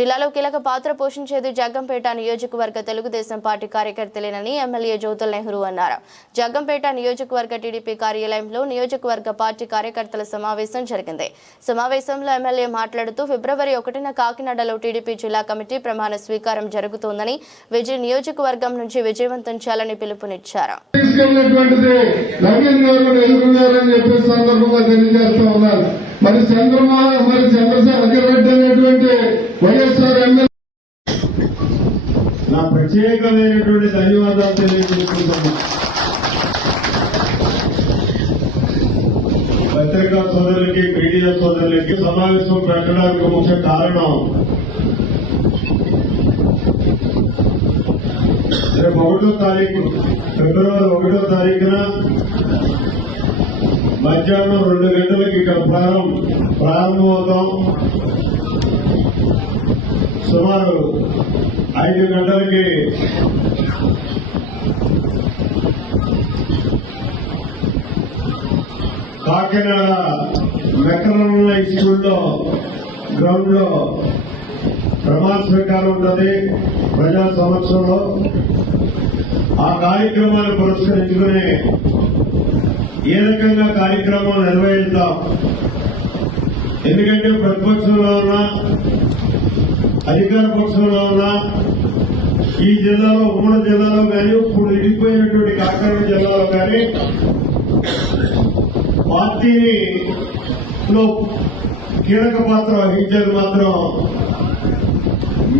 జిల్లాలో కీలక పాత్ర పోషించేది జగ్గంపేట నియోజకవర్గ తెలుగుదేశం పార్టీ కార్యకర్తలేనని ఎమ్మెల్యే జ్యోతుల్ నెహ్రూ అన్నారు. జగ్గంపేట నియోజకవర్గ టీడీపీ కార్యాలయంలో నియోజకవర్గ పార్టీ కార్యకర్తల సమావేశం జరిగింది. సమావేశంలో ఎమ్మెల్యే మాట్లాడుతూ ఫిబ్రవరి 1న కాకినాడలో టీడీపీ జిల్లా కమిటీ ప్రమాణ స్వీకారం జరుగుతోందని నియోజకవర్గం నుంచి విజయవంతం చేయాలని పిలుపునిచ్చారు. మరి చంద్రశేఖర్ రెడ్డి అనేటువంటి వైఎస్ఆర్ ఎమ్మెల్యే నా ప్రత్యేకమైనటువంటి ధన్యవాదాలు తెలియజేస్తున్నాను. పత్రికా సోదరులకి, మీడియా సోదరులకి సమావేశం పెట్టడానికి ముఖ్య కారణం రేపు 1వ తారీఖు ఫిబ్రవరి 1వ తారీఖున మధ్యాహ్నం 2 గంటలకి ఇక్కడ ప్రారంభమవుతాం. సుమారు 5 గంటలకి కాకినాడ మెకరన్న స్కూల్లో గ్రౌండ్ లో ప్రమాణ స్వీకారం ఉంటుంది ప్రజా సమక్షంలో. ఆ కార్యక్రమాన్ని పురస్కరించుకుని ఏ రకంగా కార్యక్రమం నిర్వహిస్తాం, ఎందుకంటే ప్రతిపక్షంలో ఉన్నా అధికార పక్షంలో ఉన్నా ఈ జిల్లాలో, ఉమ్మడి జిల్లాలో కానీ, ఇప్పుడు ఇడిపోయినటువంటి కాకినాడ జిల్లాలో కానీ పార్టీలో కీలక పాత్ర వహించేది మాత్రం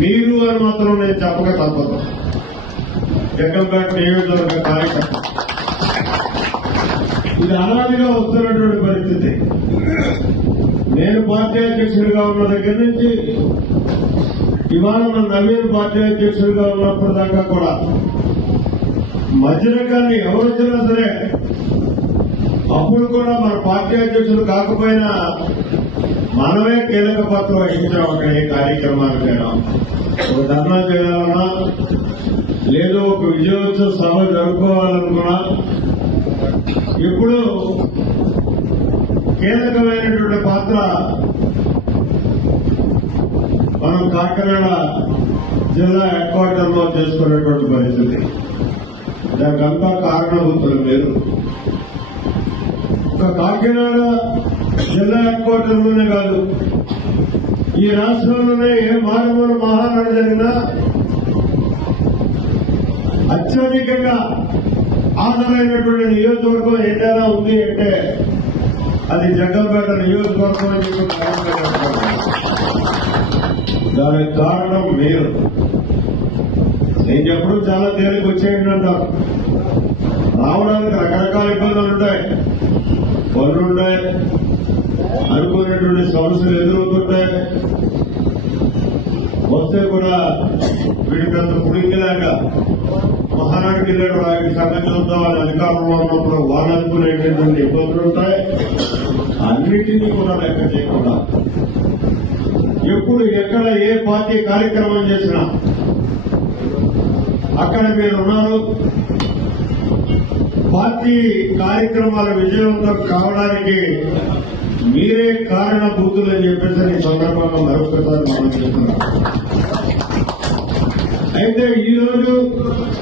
మీరు అని మాత్రం నేను చెప్పక తప్పదు. జగ్గంపేట నియోజకవర్గ కార్యకర్త ఇది అనాదిగా వస్తున్నటువంటి పరిస్థితి. నేను పార్టీ అధ్యక్షుడిగా ఉన్న దగ్గర నుంచి ఇవాళ మన నవీన్ పార్టీ అధ్యక్షుడిగా ఉన్నప్పటి దాకా కూడా మధ్యరకాన్ని ఎవరు వచ్చినా సరే అప్పుడు కూడా మన పార్టీ అధ్యక్షుడు కాకపోయినా మనమే కీలక పాత్ర వహించాం. అక్కడ ఏ కార్యక్రమానికైనా ఒక ధర్నా చేయాలన్నా, లేదు ఒక విజయోత్సవ సభ జరుపుకోవాలనుకున్నా ఇప్పుడు కీలకమైనటువంటి పాత్ర మనం కాకినాడ జిల్లా హెడ్ క్వార్టర్ లో చేసుకున్నటువంటి పరిస్థితి. దానికంతా కారణభూతులు మీరు ఒక కాకినాడ జిల్లా హెడ్ క్వార్టర్ లోనే కాదు, ఈ రాష్ట్రంలోనే ఏ మారుమూల మహానాడు జరిగినా అత్యధికంగా ఆదరైనటువంటి నియోజకవర్గం ఏదైనా ఉంది అంటే అది జగ్గంపేట నియోజకవర్గం అని చెప్పి దానికి కారణం మీరు. నేను ఎప్పుడు చాలా తేలిక వచ్చేయండి అంటారు. రావడానికి రకరకాల ఇబ్బందులు ఉంటాయి, పనులుంటాయి, అనుకున్నటువంటి సమస్యలు ఎదురవుతుంటాయి. వస్తే కూడా వీడికి అంత పుడింగిలాక మహానాడికి వెళ్ళాడు, ఆయన సంగతి చూద్దాం అని అధికారంలో ఉన్నప్పుడు వాళ్ళు అనుకునేటువంటి ఇబ్బందులు ఉంటాయి. అన్నిటినీ కూడా లెక్క చేయకుండా ఎప్పుడు ఎక్కడ ఏ పార్టీ కార్యక్రమం చేసినా అక్కడ మీరున్నారు. పార్టీ కార్యక్రమాల విజయవంతం కావడానికి మీరే కారణభూతులు అని చెప్పేసి ఈ సందర్భంగా మరొకసారి మనం చెప్తున్నాం. అయితే ఈరోజు